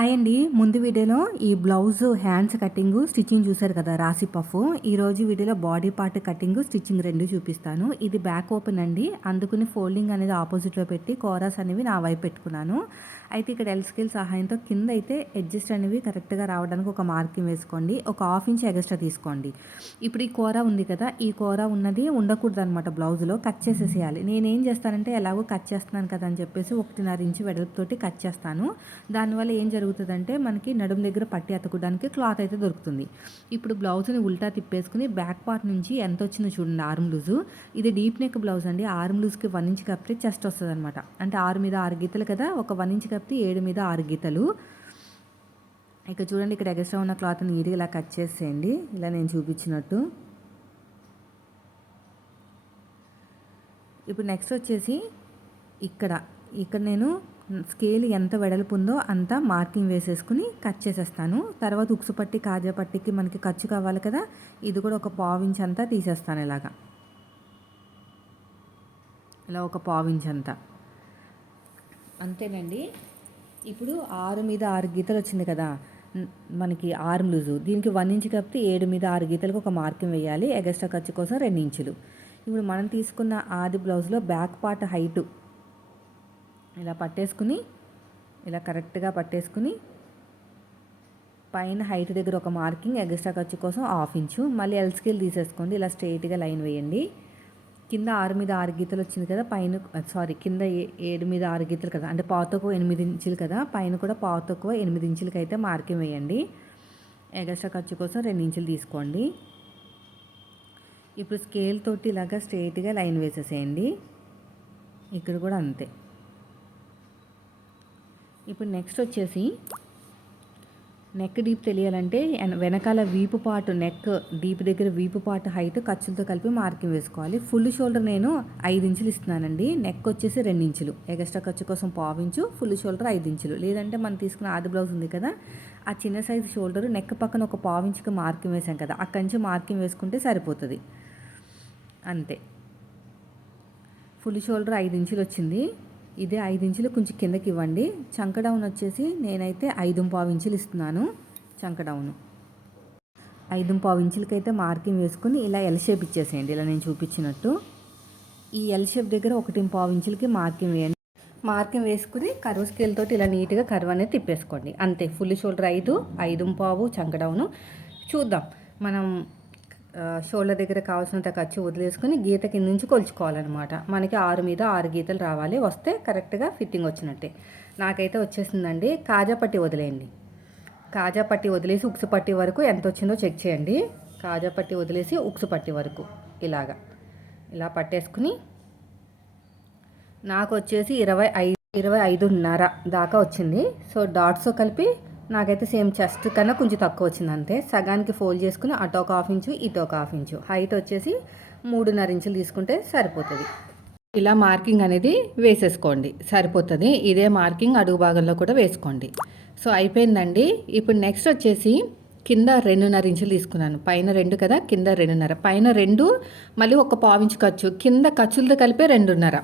అయ్యండి ముందు వీడియోలో ఈ బ్లౌజ్ హ్యాండ్స్ కటింగ్ స్టిచ్చింగ్ చూసారు కదా రాసి పఫ్. ఈరోజు వీడియోలో బాడీ పార్ట్ కటింగ్ స్టిచ్చింగ్ రెండు చూపిస్తాను. ఇది బ్యాక్ ఓపెన్ అండి. అందుకుని ఫోల్డింగ్ అనేది ఆపోజిట్లో పెట్టి కోరాస్ అనేవి నా వైపు పెట్టుకున్నాను. అయితే ఇక్కడ ఎల్ స్కేల్ సహాయంతో కింద అయితే అడ్జస్ట్ అనేవి కరెక్ట్గా రావడానికి ఒక మార్కింగ్ వేసుకోండి. ఒక హాఫ్ ఇంచ్ ఎగస్ట్రా తీసుకోండి. ఇప్పుడు ఈ కూర ఉంది కదా ఈ కూర ఉన్నది ఉండకూడదు అనమాట బ్లౌజ్లో కట్ చేసేసేయాలి. నేనేం చేస్తానంటే ఎలాగో కట్ చేస్తున్నాను కదా అని చెప్పేసి ఒకటిన్నర ఇంచు వెడల్పుతోటి కట్ చేస్తాను. దానివల్ల ఏం జరుగుతుందంటే మనకి నడుము దగ్గర పట్టి అతకడానికి క్లాత్ అయితే దొరుకుతుంది. ఇప్పుడు బ్లౌజ్ని ఉల్టా తిప్పేసుకుని బ్యాక్ పార్ట్ నుంచి ఎంత వచ్చిందో చూడండి ఆర్మ్ లూజు ఇది డీప్ నెక్ బ్లౌజ్ అండి. ఆర్మ్ లూజ్కి వన్ ఇంచ్ కప్పితే చెస్ట్ వస్తుంది అనమాట అంటే ఆరు మీద ఆరు గీతలు కదా ఒక వన్ ఇంచ్ కప్పితే ఏడు మీద ఆరు గీతలు. ఇక చూడండి ఇక్కడ ఎగస్ట్రా ఉన్న క్లాత్ నీట్గా ఇలా కట్ చేసేయండి. ఇలా నేను చూపించినట్టు. ఇప్పుడు నెక్స్ట్ వచ్చేసి ఇక్కడ. ఇక్కడ నేను స్కేల్ ఎంత వెడల్పు ఉందో అంత మార్కింగ్ వేసేసుకుని కట్ చేసేస్తాను. తర్వాత ఉక్సు పట్టి కాజా పట్టికి మనకి ఖర్చు కావాలి కదా ఇది కూడా ఒక పావించ్ అంతా తీసేస్తాను ఇలాగా. ఇలా ఒక పావించ్ అంతా. అంతేనండి. ఇప్పుడు ఆరు మీద ఆరు గీతలు వచ్చింది కదా. మనకి ఆర్మ్ లూజు. దీనికి వన్ ఇంచ్ కప్పితే ఏడు మీద ఆరు గీతలకు ఒక మార్కింగ్ వేయాలి. ఎగస్ట్రా ఖర్చు కోసం రెండు ఇంచులు. ఇప్పుడు మనం తీసుకున్న ఆది బ్లౌజ్లో బ్యాక్ పార్ట్ హైటు ఇలా పట్టేసుకుని ఇలా కరెక్ట్గా పట్టేసుకుని పైన హైట్ దగ్గర ఒక మార్కింగ్ ఎగస్ట్రా ఖర్చు కోసం హాఫ్ ఇంచు. మళ్ళీ ఎల్ స్కేల్ తీసేసుకోండి. ఇలా స్ట్రైట్గా లైన్ వేయండి. కింద ఆరు మీద ఆరు గీతలు వచ్చింది కదా పైన సారీ కింద ఏడు మీద ఆరు గీతలు కదా అంటే పాత తక్కువ ఎనిమిది ఇంచులు కదా పైన కూడా పాత తక్కువ ఎనిమిది ఇంచులకి అయితే మార్కింగ్ వేయండి. ఎగస్ట్రా ఖర్చు కోసం రెండు ఇంచులు తీసుకోండి. ఇప్పుడు స్కేల్ తోటి ఇలాగా స్ట్రైట్గా లైన్ వేసేసేయండి. ఇక్కడ కూడా అంతే. ఇప్పుడు నెక్స్ట్ వచ్చేసి నెక్ డీప్ తెలియాలంటే వెనకాల వీపు పాటు నెక్ డీప్ దగ్గర వీపు పాటు హైట్ ఖర్చులతో కలిపి మార్కింగ్ వేసుకోవాలి. ఫుల్ షోల్డర్ నేను ఐదు ఇంచులు ఇస్తున్నానండి. నెక్ వచ్చేసి రెండు ఇంచులు. ఎగస్ట్రా ఖర్చు కోసం పావించు ఫుల్ షోల్డర్ ఐదు ఇంచులు. లేదంటే మనం తీసుకున్న ఆది బ్లౌజ్ ఉంది కదా ఆ చిన్న సైజు షోల్డర్ నెక్ పక్కన ఒక పావించుకి మార్కింగ్ వేసాం కదా అక్కడి నుంచి మార్కింగ్ వేసుకుంటే సరిపోతుంది. అంతే. ఫుల్ షోల్డర్ ఐదు ఇంచులు వచ్చింది. ఇదే ఐదు ఇంచులు కొంచెం కిందకి ఇవ్వండి. చంక డౌన్ వచ్చేసి నేనైతే ఐదు పావు ఇంచులు ఇస్తున్నాను. చంక డౌన్. ఐదు పావు ఇంచులకైతే మార్కింగ్ వేసుకుని ఇలా ఎల్ షేప్ ఇచ్చేసేయండి. ఇలా నేను చూపించినట్టు. ఈ ఎల్ షేప్ దగ్గర ఒకటి పావు ఇంచులకి మార్కింగ్ వేయండి. మార్కింగ్ వేసుకుని కరువు స్కేల్ తోటి ఇలా నీట్గా కరువు అనేది తిప్పేసుకోండి. అంతే ఫుల్ షోల్డర్ ఐదు ఐదు పావు చంక డౌను. చూద్దాం. మనం షోల్డర్ దగ్గర కావాల్సినంత ఖర్చు వదిలేసుకుని గీత కింద నుంచి కొలుచుకోవాలన్నమాట. మనకి ఆరు మీద ఆరు గీతలు రావాలి. వస్తే కరెక్ట్గా ఫిట్టింగ్ వచ్చినట్టే. నాకైతే వచ్చేసిందండి కాజా పట్టి వదిలేయండి. కాజా పట్టి వదిలేసి ఉక్సు పట్టి వరకు ఎంత వచ్చిందో చెక్ చేయండి. కాజా పట్టి వదిలేసి ఉక్సు పట్టి వరకు ఇలాగా. ఇలా పట్టేసుకుని నాకు వచ్చేసి ఇరవై ఐదు ఇరవై ఐదున్నర దాకా వచ్చింది. సో డాట్స్ కలిపి నాకైతే సేమ్ చెస్ట్ కన్నా కొంచెం తక్కువ వచ్చింది అంతే. సగానికి ఫోల్డ్ చేసుకుని అటు ఒక హాఫ్ ఇంచు ఇటు ఒక హాఫ్ ఇంచు. హైట్ వచ్చేసి మూడున్నర ఇంచులు తీసుకుంటే సరిపోతుంది. ఇలా మార్కింగ్ అనేది వేసేసుకోండి. సరిపోతుంది. ఇదే మార్కింగ్ అడుగు భాగంలో కూడా వేసుకోండి. సో అయిపోయిందండి. ఇప్పుడు నెక్స్ట్ వచ్చేసి కింద రెండున్నర ఇంచులు తీసుకున్నాను. పైన రెండు కదా కింద రెండున్నర. పైన రెండు మళ్ళీ ఒక పావించు ఖర్చు. కింద ఖర్చులతో కలిపే రెండున్నర.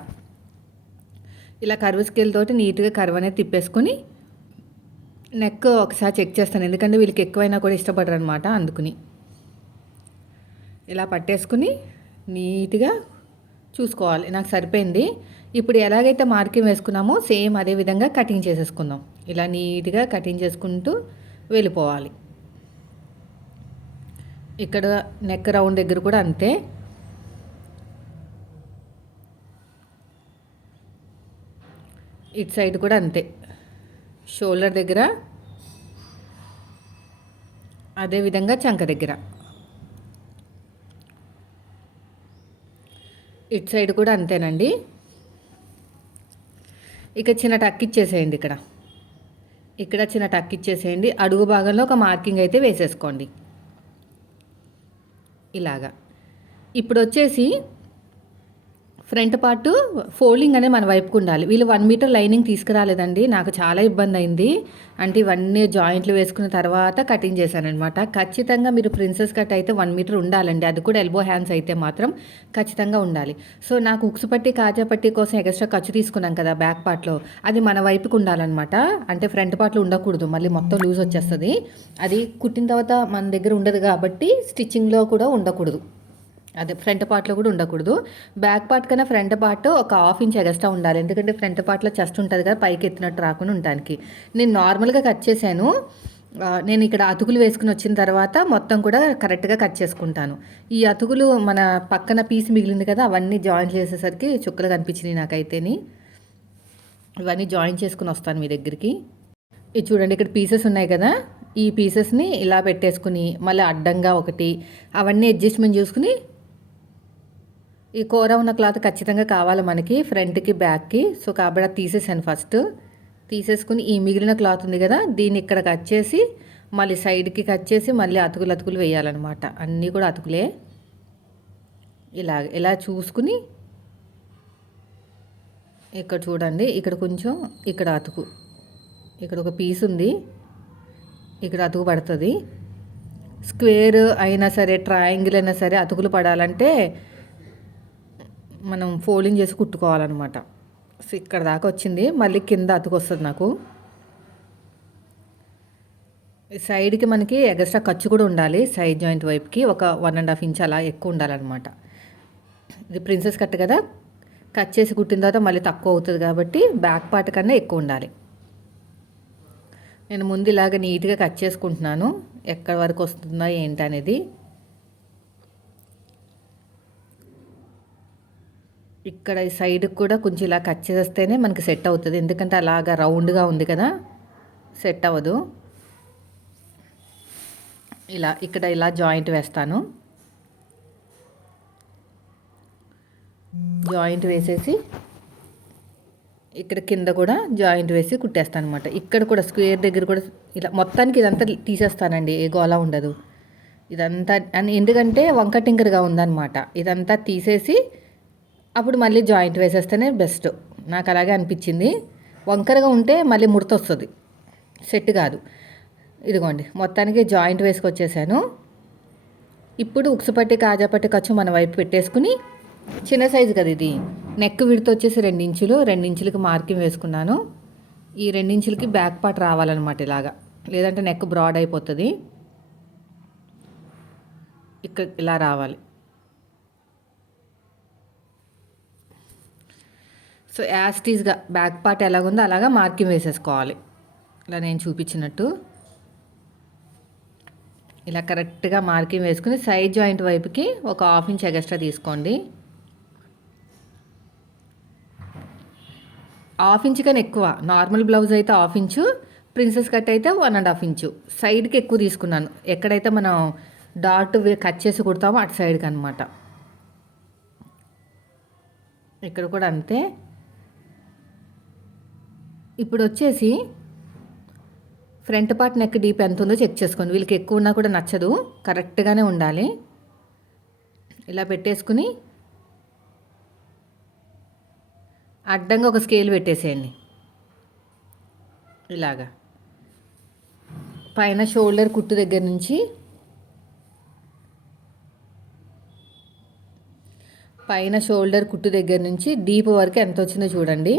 ఇలా కరువు స్కేల్ తోటి నీట్గా కరువు అనేది తిప్పేసుకొని నెక్ ఒకసారి చెక్ చేస్తాను. ఎందుకంటే వీళ్ళకి ఎక్కువైనా కూడా ఇష్టపడరు అనమాట అందుకుని. ఇలా పట్టేసుకుని నీట్గా చూసుకోవాలి. నాకు సరిపోయింది. ఇప్పుడు ఎలాగైతే మార్కింగ్ వేసుకున్నామో సేమ్ అదే విధంగా కటింగ్ చేసేసుకుందాం. ఇలా నీట్గా కటింగ్ చేసుకుంటూ వెళ్ళిపోవాలి. ఇక్కడ నెక్ రౌండ్ దగ్గర కూడా అంతే. ఇటు సైడ్ కూడా అంతే. షోల్డర్ దగ్గర అదేవిధంగా చంక దగ్గర. ఇటు సైడ్ కూడా అంతేనండి. ఇక చిన్న టక్ ఇచ్చేసేయండి ఇక్కడ. ఇక్కడ చిన్న టక్ ఇచ్చేసేయండి. అడుగు భాగంలో ఒక మార్కింగ్ అయితే వేసేసుకోండి. ఇలాగా. ఇప్పుడు వచ్చేసి ఫ్రంట్ పార్ట్ ఫోల్డింగ్ అనేది మన వైపుకు ఉండాలి. వీళ్ళు వన్ మీటర్ లైనింగ్ తీసుకురాలేదండి. నాకు చాలా ఇబ్బంది అయింది. అంటే ఇవన్నీ జాయింట్లు వేసుకున్న తర్వాత కటింగ్ చేశానమాట ఖచ్చితంగా మీరు ప్రిన్సెస్ కట్ అయితే వన్ మీటర్ ఉండాలండి. అది కూడా ఎల్బో హ్యాండ్స్ అయితే మాత్రం ఖచ్చితంగా ఉండాలి. సో నాకు ఉక్సు పట్టి కాజా పట్టి కోసం ఎక్స్ట్రా ఖర్చు తీసుకున్నాం కదా బ్యాక్ పార్ట్లో. అది మన వైపుకు ఉండాలన్నమాట. అంటే ఫ్రంట్ పార్ట్లో ఉండకూడదు. మళ్ళీ మొత్తం లూజ్ వచ్చేస్తుంది. అది కుట్టిన తర్వాత మన దగ్గర ఉండదు కాబట్టి స్టిచ్చింగ్లో కూడా ఉండకూడదు. అదే ఫ్రంట్ పార్ట్లో కూడా ఉండకూడదు. బ్యాక్ పార్ట్ కన్నా ఫ్రంట్ పార్ట్ ఒక హాఫ్ ఇంచ్ ఎగస్ట్రా ఉండాలి. ఎందుకంటే ఫ్రంట్ పార్ట్లో చెస్ట్ ఉంటుంది కదా పైకి ఎత్తినట్టు రాకుండా ఉండడానికి నేను నార్మల్గా కట్ చేశాను. నేను ఇక్కడ అతుకులు వేసుకుని వచ్చిన తర్వాత మొత్తం కూడా కరెక్ట్గా కట్ చేసుకుంటాను. ఈ అతుకులు మన పక్కన పీస్ మిగిలింది కదా అవన్నీ జాయిన్ చేసేసరికి చుక్కలు కనిపించినాయి నాకైతేని. ఇవన్నీ జాయిన్ చేసుకుని వస్తాను మీ దగ్గరికి. ఇది చూడండి ఇక్కడ పీసెస్ ఉన్నాయి కదా. ఈ పీసెస్ని ఇలా పెట్టేసుకుని మళ్ళీ అడ్డంగా ఒకటి అవన్నీ అడ్జస్ట్మెంట్ చూసుకుని ఈ కూర ఉన్న క్లాత్ ఖచ్చితంగా కావాలి మనకి ఫ్రంట్కి బ్యాక్కి సో కాబట్టి తీసేసాను ఫస్ట్ తీసేసుకుని ఈ మిగిలిన క్లాత్ ఉంది కదా దీన్ని ఇక్కడ కట్ చేసి మళ్ళీ సైడ్కి కట్ చేసి మళ్ళీ అతుకులు అతుకులు వేయాలన్నమాట. అన్నీ కూడా అతుకులే. ఇలా ఇలా చూసుకుని ఇక్కడ చూడండి ఇక్కడ కొంచెం ఇక్కడ అతుకు. ఇక్కడ ఒక పీస్ ఉంది. ఇక్కడ అతుకు పడుతుంది. స్క్వేర్ అయినా సరే ట్రయాంగిల్ అయినా సరే అతుకులు పడాలంటే మనం ఫోల్డింగ్ చేసి కుట్టుకోవాలన్నమాట. సో ఇక్కడ దాకా వచ్చింది. మళ్ళీ కింద అతుకొస్తుంది నాకు. సైడ్కి మనకి ఎగస్ట్రా ఖర్చు కూడా ఉండాలి. సైడ్ జాయింట్ వైపుకి ఒక వన్ అండ్ హాఫ్ ఇంచ్ అలా ఎక్కువ ఉండాలన్నమాట. ఇది ప్రిన్సెస్ కట్ కదా? కట్ చేసి కుట్టిన తర్వాత మళ్ళీ తక్కువ అవుతుంది కాబట్టి బ్యాక్ పార్ట్ కన్నా ఎక్కువ ఉండాలి. నేను ముందు ఇలాగ నీట్గా కట్ చేసుకుంటున్నాను. ఎక్కడి వరకు వస్తుందా ఏంటి ఇక్కడ ఈ సైడ్కి కూడా కొంచెం ఇలా కట్ చేస్తేనే మనకి సెట్ అవుతుంది. ఎందుకంటే అలాగా రౌండ్గా ఉంది కదా సెట్ అవ్వదు. ఇలా ఇక్కడ ఇలా జాయింట్ వేస్తాను. జాయింట్ వేసేసి ఇక్కడ కింద కూడా జాయింట్ వేసి కుట్టేస్తాను అనమాట ఇక్కడ కూడా స్క్వేర్ దగ్గర కూడా ఇలా మొత్తానికి ఇదంతా తీసేస్తానండి ఏ గోళ ఉండదు. ఇదంతా అని ఎందుకంటే వంకటింకర్గా ఉందన్నమాట. ఇదంతా తీసేసి అప్పుడు మళ్ళీ జాయింట్ వేసేస్తేనే బెస్ట్. నాకు అలాగే అనిపించింది. వంకరగా ఉంటే మళ్ళీ ముడత వస్తుంది సెట్ కాదు. ఇదిగోండి మొత్తానికి జాయింట్ వేసుకొచ్చేసాను. ఇప్పుడు ఉక్సుపట్టి కాజాపట్టి ఖర్చు మన వైపు పెట్టేసుకుని చిన్న సైజు కదా ఇది. నెక్ విడత వచ్చేసి రెండించులు రెండించులకి మార్కింగ్ వేసుకున్నాను. ఈ రెండించులకి బ్యాక్ పార్ట్ రావాలన్నమాట ఇలాగా. లేదంటే నెక్ బ్రాడ్ అయిపోతుంది. ఇక్కడ ఇలా రావాలి. సో యాస్టీస్గా బ్యాక్ పార్ట్ ఎలాగుందో అలాగా మార్కింగ్ వేసేసుకోవాలి. ఇలా నేను చూపించినట్టు. ఇలా కరెక్ట్గా మార్కింగ్ వేసుకుని సైడ్ జాయింట్ వైపుకి ఒక హాఫ్ ఇంచ్ ఎగస్ట్రా తీసుకోండి. హాఫ్ ఇంచ్ కన్నా ఎక్కువ. నార్మల్ బ్లౌజ్ అయితే హాఫ్ ఇంచు ప్రిన్సెస్ కట్ అయితే వన్ అండ్ హాఫ్ ఇంచు. సైడ్కి ఎక్కువ తీసుకున్నాను. ఎక్కడైతే మనం డాట్ వే- కట్ చేసి కుడతామో అటు సైడ్కి అనమాట ఇక్కడ కూడా అంతే. ఇప్పుడు వచ్చేసి ఫ్రంట్ పార్ట్ నెక్ డీప్ ఎంత ఉందో చెక్ చేసుకోండి. వీళ్ళకి ఎక్కువ ఉన్నా కూడా నచ్చదు. కరెక్ట్గానే ఉండాలి. ఇలా పెట్టేసుకుని అడ్డంగా ఒక స్కేల్ పెట్టేసేయండి. ఇలాగా. పైన షోల్డర్ కుట్టు దగ్గర నుంచి పైన షోల్డర్ కుట్టు దగ్గర నుంచి డీప్ వరకు ఎంత వచ్చిందో చూడండి.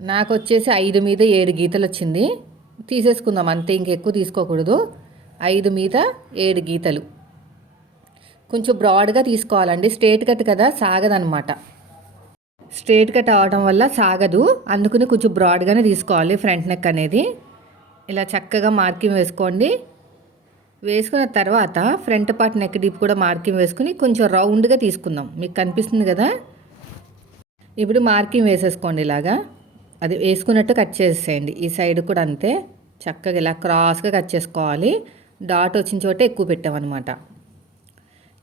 నాకు వచ్చేసి ఐదు మీద ఏడు గీతలు వచ్చింది తీసేసుకుందాం అంతే ఇంకెక్కువ తీసుకోకూడదు. ఐదు మీద ఏడు గీతలు. కొంచెం బ్రాడ్గా తీసుకోవాలండి. స్ట్రేట్ కట్ కదా సాగదనమాట. స్ట్రేట్ కట్ అవడం వల్ల సాగదు. అందుకని కొంచెం బ్రాడ్గానే తీసుకోవాలి ఫ్రంట్ నెక్ అనేది. ఇలా చక్కగా మార్కింగ్ వేసుకోండి. వేసుకున్న తర్వాత ఫ్రంట్ పార్ట్ నెక్ డీప్ కూడా మార్కింగ్ వేసుకుని కొంచెం రౌండ్గా తీసుకుందాం. మీకు కనిపిస్తుంది కదా? ఇప్పుడు మార్కింగ్ వేసేసుకోండి ఇలాగా. అది వేసుకున్నట్టు కట్ చేసేయండి. ఈ సైడ్ కూడా అంతే. చక్కగా ఇలా క్రాస్గా కట్ చేసుకోవాలి. డాట్ వచ్చిన చోట ఎక్కువ పెట్టామన్నమాట.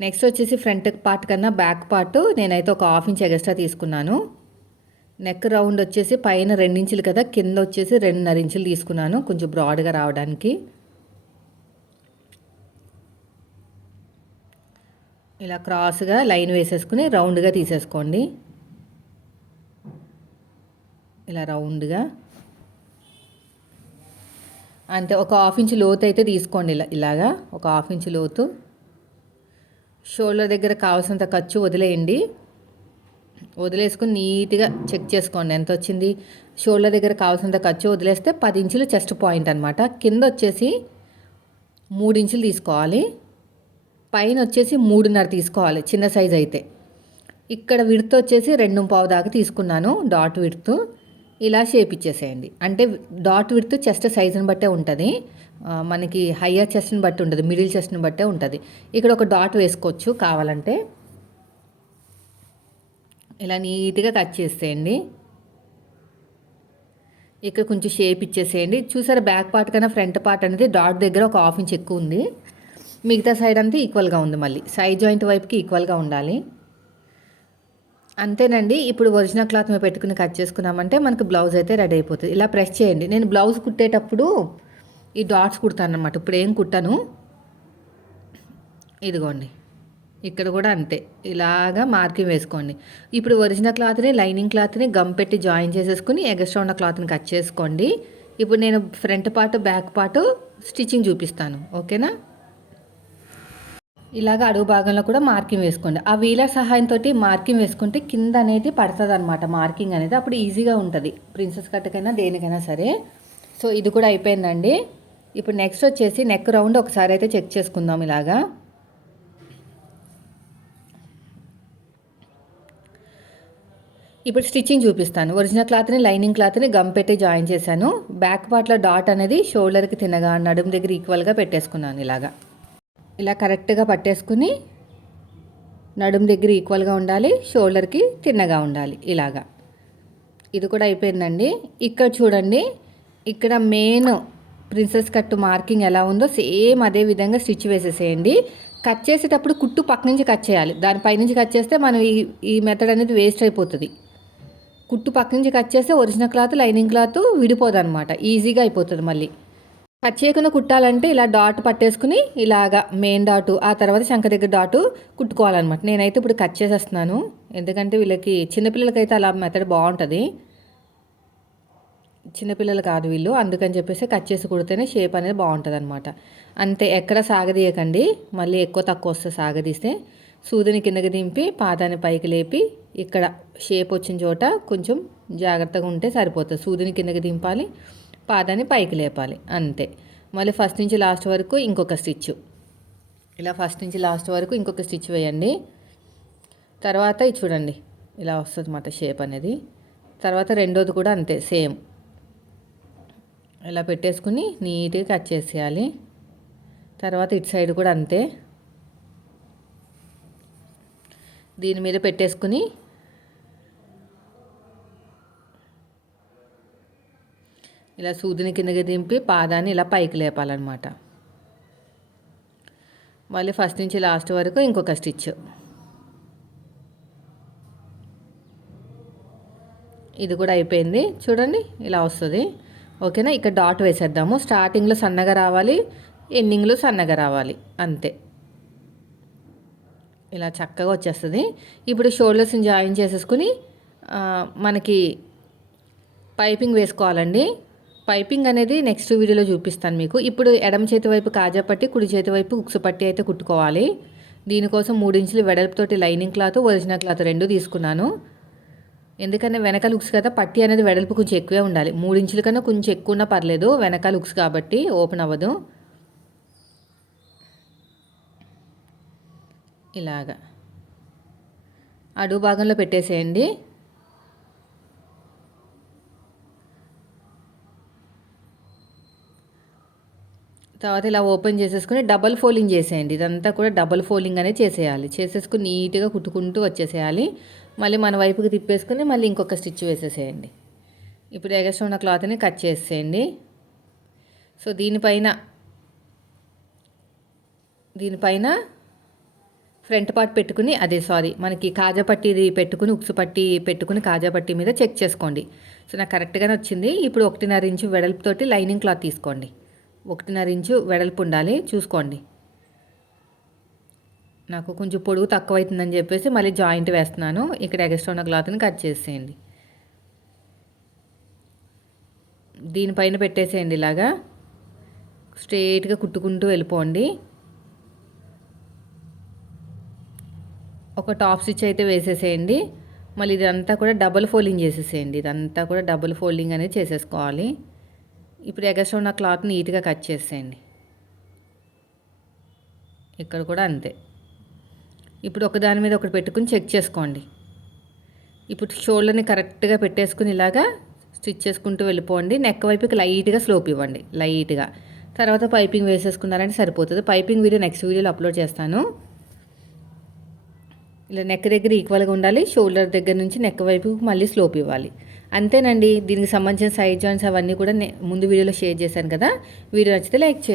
నెక్స్ట్ వచ్చేసి ఫ్రంట్ పార్ట్ కన్నా బ్యాక్ పార్ట్ నేనైతే ఒక హాఫ్ ఇంచ్ ఎక్స్ట్రా తీసుకున్నాను. నెక్ రౌండ్ వచ్చేసి పైన రెండించులు కదా కింద వచ్చేసి రెండున్నర ఇంచులు తీసుకున్నాను కొంచెం బ్రాడ్గా రావడానికి. ఇలా క్రాస్గా లైన్ వేసేసుకుని రౌండ్గా తీసేసుకోండి. ఇలా రౌండ్గా. అంతే ఒక హాఫ్ ఇంచ్ లోతు అయితే తీసుకోండి ఇలా ఇలాగా. ఒక హాఫ్ ఇంచ్ లోతు. షోల్డర్ దగ్గర కావాల్సినంత ఖర్చు వదిలేయండి. వదిలేసుకుని నీట్గా చెక్ చేసుకోండి. ఎంత వచ్చింది? షోల్డర్ దగ్గర కావాల్సినంత ఖర్చు వదిలేస్తే పది ఇంచులు చెస్ట్ పాయింట్ అనమాట కింద వచ్చేసి మూడు ఇంచులు తీసుకోవాలి. పైన వచ్చేసి మూడున్నర తీసుకోవాలి. చిన్న సైజ్ అయితే. ఇక్కడ విడత వచ్చేసి రెండు పావు దాకా తీసుకున్నాను. డాట్ విడుతు. ఇలా షేప్ ఇచ్చేసేయండి. అంటే డాట్ విడ్త్ చెస్ట్ సైజుని బట్టే ఉంటుంది. మనకి హయ్యర్ చెస్ట్ని బట్టి ఉంటుంది మిడిల్ చెస్ట్ని బట్టే ఉంటుంది. ఇక్కడ ఒక డాట్ వేసుకోవచ్చు కావాలంటే. ఇలా నీట్గా కట్ చేసేయండి. ఇక్కడ కొంచెం షేప్ ఇచ్చేసేయండి. చూసారా బ్యాక్ పార్ట్ కన్నా ఫ్రంట్ పార్ట్ అనేది డాట్ దగ్గర ఒక హాఫ్ ఇంచ్ ఎక్కువ ఉంది. మిగతా సైడ్ అంతా ఈక్వల్గా ఉంది మళ్ళీ. సైడ్ జాయింట్ వైపుకి ఈక్వల్గా ఉండాలి. అంతేనండి. ఇప్పుడు ఒరిజినల్ క్లాత్ మేము పెట్టుకుని కట్ చేసుకున్నామంటే మనకు బ్లౌజ్ అయితే రెడీ అయిపోతుంది. ఇలా ప్రెస్ చేయండి. నేను బ్లౌజ్ కుట్టేటప్పుడు ఈ డాట్స్ కుడతాను అనమాట ఇప్పుడు ఏం కుట్టాను? ఇదిగోండి. ఇక్కడ కూడా అంతే. ఇలాగా మార్కింగ్ వేసుకోండి. ఇప్పుడు ఒరిజినల్ క్లాత్ని లైనింగ్ క్లాత్ని గమ్ పెట్టి జాయిన్ చేసేసుకుని ఎగస్ట్రా ఉన్న క్లాత్ని కట్ చేసుకోండి. ఇప్పుడు నేను front part back part stitching చూపిస్తాను. ఓకేనా? ఇలాగ అడుగు భాగంలో కూడా మార్కింగ్ వేసుకోండి. ఆ వీలర్ సహాయంతో మార్కింగ్ వేసుకుంటే కింద అనేది పడుతుంది అనమాట మార్కింగ్ అనేది అప్పుడు ఈజీగా ఉంటుంది. ప్రిన్సెస్ కట్టకైనా దేనికైనా సరే. సో ఇది కూడా అయిపోయిందండి. ఇప్పుడు నెక్స్ట్ వచ్చేసి నెక్ రౌండ్ ఒకసారి అయితే చెక్ చేసుకుందాం ఇలాగా. ఇప్పుడు స్టిచ్చింగ్ చూపిస్తాను. ఒరిజినల్ క్లాత్ని లైనింగ్ క్లాత్ని గమ్ పెట్టి జాయిన్ చేశాను. బ్యాక్ పార్ట్లో డాట్ అనేది షోల్డర్కి తినగా నడుము దగ్గర ఈక్వల్గా పెట్టేసుకున్నాను ఇలాగా. ఇలా కరెక్ట్గా పట్టేసుకుని నడుము దగ్గర ఈక్వల్గా ఉండాలి షోల్డర్కి తిన్నగా ఉండాలి ఇలాగా. ఇది కూడా అయిపోయిందండి. ఇక్కడ చూడండి ఇక్కడ మెయిన్ ప్రిన్సెస్ కట్ మార్కింగ్ ఎలా ఉందో సేమ్ అదే విధంగా స్టిచ్ వేసేసేయండి. కట్ చేసేటప్పుడు కుట్టు పక్క నుంచి కట్ చేయాలి. దానిపై నుంచి కట్ చేస్తే మనం ఈ ఈ మెథడ్ అనేది వేస్ట్ అయిపోతుంది. కుట్టు పక్క నుంచి కట్ చేస్తే ఒరిజినల్ క్లాత్ లైనింగ్ క్లాత్ విడిపోదు అనమాట ఈజీగా అయిపోతుంది మళ్ళీ. కట్ చేయకుండా కుట్టాలంటే ఇలా డాట్ పట్టేసుకుని ఇలాగా మెయిన్ డాటు ఆ తర్వాత శంఖ దగ్గర డాటు కుట్టుకోవాలన్నమాట. నేనైతే ఇప్పుడు కట్ చేసేస్తున్నాను. ఎందుకంటే వీళ్ళకి చిన్నపిల్లలకైతే అలా మెథడ్ బాగుంటుంది. చిన్నపిల్లలు కాదు వీళ్ళు. అందుకని చెప్పేసి కట్ చేసి కుడితేనే షేప్ అనేది బాగుంటుంది అనమాట అంతే ఎక్కడ సాగదీయకండి. మళ్ళీ ఎక్కువ తక్కువ వస్తే సాగదీస్తే సూదిని కిందకి దింపి పాదాన్ని పైకి లేపి ఇక్కడ షేప్ వచ్చిన చోట కొంచెం జాగ్రత్తగా ఉంటే సరిపోతుంది. సూదిని కిందకి దింపాలి. పాదాన్ని పైకి లేపాలి అంతే. మళ్ళీ ఫస్ట్ నుంచి లాస్ట్ వరకు ఇంకొక స్టిచ్ ఇలా ఫస్ట్ నుంచి లాస్ట్ వరకు ఇంకొక స్టిచ్ వేయండి. తర్వాత ఇది చూడండి ఇలా వస్తుంది అన్నమాట షేప్ అనేది. తర్వాత రెండోది కూడా అంతే సేమ్. ఇలా పెట్టేసుకుని నీట్గా కట్ చేసేయాలి. తర్వాత ఇటు సైడ్ కూడా అంతే. దీని మీద పెట్టేసుకుని ఇలా సూదిని కిందకి దింపి పాదాన్ని ఇలా పైకి లేపాలన్నమాట. మళ్ళీ ఫస్ట్ నుంచి లాస్ట్ వరకు ఇంకొక స్టిచ్. ఇది కూడా అయిపోయింది. చూడండి ఇలా వస్తుంది. ఓకేనా? ఇక్కడ డాట్ వేసేద్దాము. స్టార్టింగ్లో సన్నగా రావాలి ఎండింగ్లో సన్నగా రావాలి. అంతే. ఇలా చక్కగా వచ్చేస్తుంది. ఇప్పుడు షోల్డర్స్ని జాయిన్ చేసేసుకుని మనకి పైపింగ్ వేసుకోవాలండి. పైపింగ్ అనేది నెక్స్ట్ వీడియోలో చూపిస్తాను మీకు. ఇప్పుడు ఎడమ చేతి వైపు కాజా పట్టి కుడి చేతి వైపు ఉక్సు పట్టి అయితే కుట్టుకోవాలి. దీనికోసం మూడించులు వెడల్పుతోటి లైనింగ్ క్లాత్ ఒరిజినల్ క్లాత్ రెండు తీసుకున్నాను. ఎందుకంటే వెనకాల ఉక్స్ కదా పట్టి అనేది వెడల్పు కొంచెం ఎక్కువే ఉండాలి. మూడించుల కన్నా కొంచెం ఎక్కువ ఉన్నా పర్లేదు వెనకాల ఉక్స్ కాబట్టి ఓపెన్ అవ్వదు. ఇలాగా. అడుగు భాగంలో పెట్టేసేయండి. తర్వాత ఇలా ఓపెన్ చేసేసుకుని డబల్ ఫోల్డింగ్ చేసేయండి. ఇదంతా కూడా డబల్ ఫోల్డింగ్ అనేది చేసేయాలి. చేసేసుకుని నీట్గా కుట్టుకుంటూ వచ్చేసేయాలి. మళ్ళీ మన వైపుకి తిప్పేసుకుని మళ్ళీ ఇంకొక స్టిచ్ వేసేసేయండి. ఇప్పుడు ఎగస్ట్రా ఉన్న క్లాత్ని కట్ చేసేయండి. సో దీనిపైన దీనిపైన ఫ్రంట్ పార్ట్ పెట్టుకుని అదే సారీ మనకి కాజాపట్టిది పెట్టుకుని ఉక్సు పట్టి పెట్టుకుని కాజా పట్టి మీద చెక్ చేసుకోండి. సో నాకు కరెక్ట్గానే వచ్చింది. ఇప్పుడు ఒకటిన్నర ఇంచు వెడల్పుతోటి లైనింగ్ క్లాత్ తీసుకోండి. ఒకటిన్నర ఇంచు వెడల్పు ఉండాలి. చూసుకోండి. నాకు కొంచెం పొడుగు తక్కువ అవుతుందని చెప్పేసి మళ్ళీ జాయింట్ వేస్తున్నాను. ఇక్కడ ఎగస్ట్రా ఉన్న క్లాత్ని కట్ చేసేయండి. దీనిపైన పెట్టేసేయండి ఇలాగా. స్ట్రేట్గా కుట్టుకుంటూ వెళ్ళిపోండి. ఒక టాప్ స్టిచ్ అయితే వేసేసేయండి. మళ్ళీ ఇదంతా కూడా డబుల్ ఫోల్డింగ్ చేసేసేయండి. ఇదంతా కూడా డబుల్ ఫోల్డింగ్ అనేది చేసేసుకోవాలి. ఇప్పుడు ఎగస్ట్రా ఉన్న క్లాత్ నీట్గా కట్ చేసేయండి. ఇక్కడ కూడా అంతే. ఇప్పుడు ఒకదాని మీద ఒకటి పెట్టుకుని చెక్ చేసుకోండి. ఇప్పుడు షోల్డర్ని కరెక్ట్గా పెట్టేసుకుని ఇలాగా స్టిచ్ చేసుకుంటూ వెళ్ళిపోండి. నెక్ వైపుకి లైట్గా స్లోప్ ఇవ్వండి లైట్గా. తర్వాత పైపింగ్ వేసేసుకున్నారంటే సరిపోతుంది. పైపింగ్ వీడియో నెక్స్ట్ వీడియోలో అప్లోడ్ చేస్తాను. ఇలా నెక్ దగ్గర ఈక్వల్గా ఉండాలి షోల్డర్ దగ్గర నుంచి నెక్ వైపు మళ్ళీ స్లోప్ ఇవ్వాలి. అంతేనండి. దీనికి సంబంధించిన సైడ్ జాయింట్స్ అవన్నీ కూడా నే- ముందు వీడియోలో షేర్ చేశాను కదా. వీడియో నచ్చితే లైక్ చేయండి.